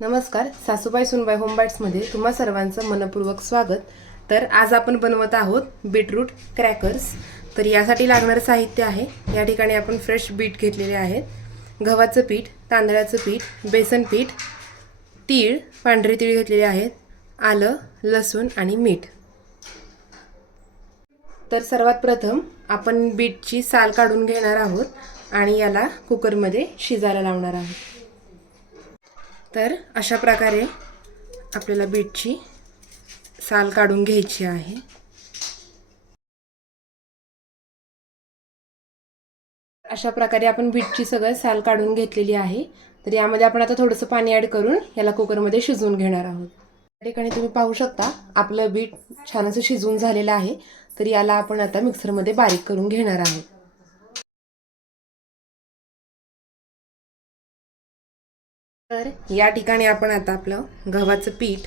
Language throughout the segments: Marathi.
नमस्कार, सासूबाई सुनबाई होम बाईट्समध्ये तुम्हा सर्वांचं मनपूर्वक स्वागत. तर आज आपण बनवत आहोत बीटरूट क्रॅकर्स. तर यासाठी लागणारं साहित्य आहे, या ठिकाणी आपण फ्रेश बीट घेतलेले आहेत, गव्हाचं पीठ, तांदळाचं पीठ, बेसन पीठ, तीळ, पांढरे तीळ घेतलेले आहेत, आलं, लसूण आणि मीठ. तर सर्वात प्रथम आपण बीटची साल काढून घेणार आहोत आणि याला कुकरमध्ये शिजायला लावणार आहोत. तर अशा प्रकारे आपल्याला बीटची साल काढून घ्यायची आहे. अशा प्रकारे आपण बीटची सगळं साल काढून घेतलेली आहे. तर यामध्ये आपण आता थोडंसं पाणी ॲड करून याला कुकरमध्ये शिजवून घेणार आहोत. या ठिकाणी तुम्ही पाहू शकता आपलं बीट छान असं शिजवून झालेलं आहे. तर याला आपण आता मिक्सरमध्ये बारीक करून घेणार आहोत. तर या ठिकाणी आपण आता आपलं गव्हाचं पीठ,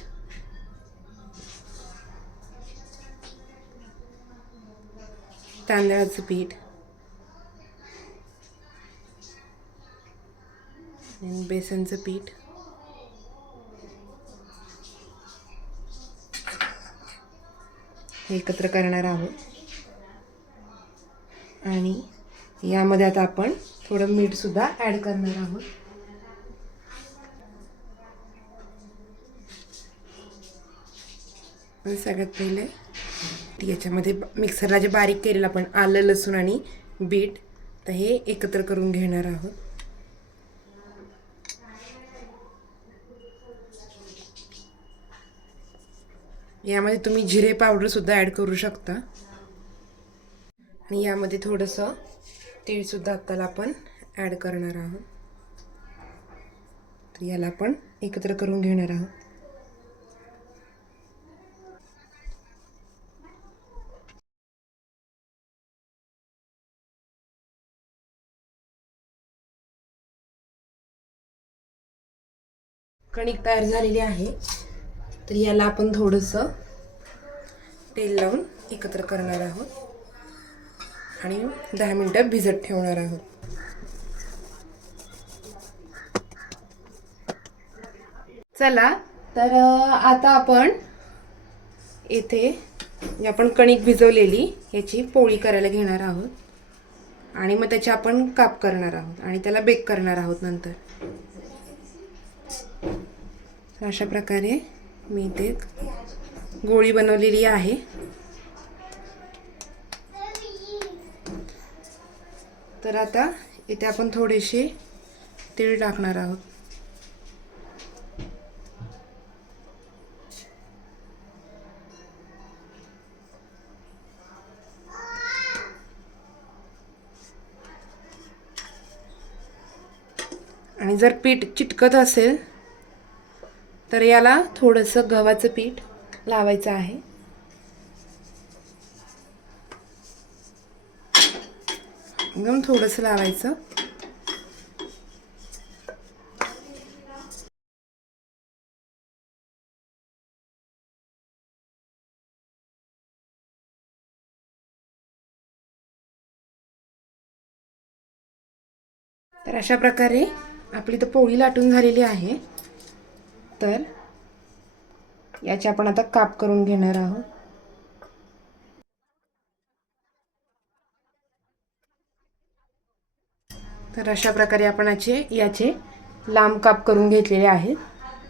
तांदळाचं पीठ, बेसनचं पीठ, हे एकत्र करणार आहोत आणि यामध्ये आता आपण थोडं मीठ सुद्धा ॲड करणार आहोत. सगळ्यात पहिले याच्यामध्ये मिक्सरला जे बारीक केलेलं आपण आलं, लसूण आणि बीट, तर हे एकत्र करून घेणार आहोत. यामध्ये तुम्ही जिरे पावडर सुद्धा ॲड करू शकता आणि यामध्ये थोडंसं तीळ सुद्धा आत्ताला आपण ॲड करणार आहोत. तर याला आपण एकत्र करून घेणार आहोत. कणिक तयार झालेली आहे. तर याला आपण थोडंसं तेल लावून एकत्र करणार आहोत आणि 10 मिनिटं भिजत ठेवणार आहोत. चला, तर आता आपण इथे आपण कणिक भिजवलेली याची पोळी करायला घेणार आहोत आणि मग त्याचे आपण काप करणार आहोत आणि त्याला बेक करणार आहोत नंतर. अशा प्रकारे मी इथे गोळी बनवलेली आहे. तर आता इथे आपण थोडेसे तीळ टाकणार आहोत. आणि जर पीठ चिटकत असेल तर याला थोडंसं गव्हाचं पीठ लावायचं आहे. एकदम थोडंसं लावायचं. तर अशा प्रकारे आपली तर पोळी लाटून झालेली आहे. तर याचे आपण आता काप करून घेणार आहोत. तर अशा प्रकारे आपण याचे लांब काप करून घेतलेले आहेत.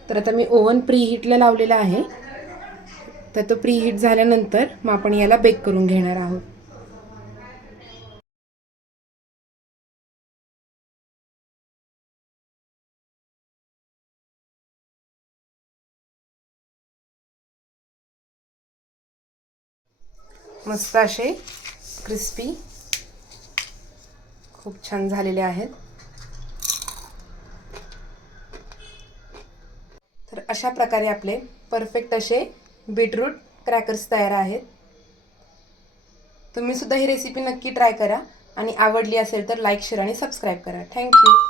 तर आता मी ओव्हन प्रीहीटला लावलेला आहे. तर तो प्रीहीट झाल्यानंतर मग आपण याला बेक करून घेणार आहोत. मस्त असे क्रिस्पी खूप छान झालेले आहेत. तर अशा प्रकारे आपले परफेक्ट असे बीटरूट क्रॅकर्स तयार आहेत. तुम्ही सुद्धा ही रेसिपी नक्की ट्राय करा आणि आवडली असेल तर लाईक, शेअर आणि सबस्क्राईब करा. थँक्यू.